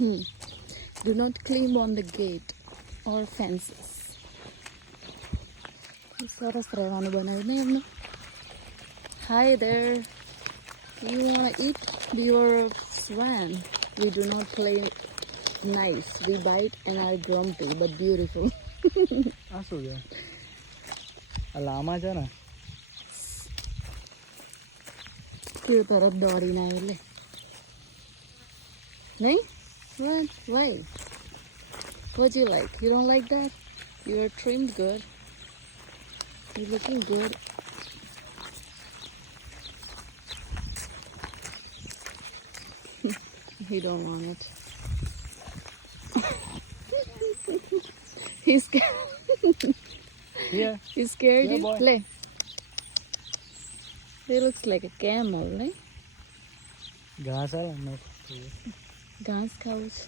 Do not climb on the gate or fences. સરસ રહેવાનું બનાવ્યું ને એમનું. Hi there. You wanna eat your swan? We do not play nice. We bite and are grumpy but beautiful. આ શું છે? આ લામા છે ને? કેવું તરત દોડીને આવી લે. નહીં? What? Why? What do you like? You don't like that? You are trimmed good. You're looking good. He don't want it. He's scared. Yeah. He's scared. Yeah, You boy. play. He looks like a camel, right? ઘાસ આવે ને ઘાસ ખાવું છે.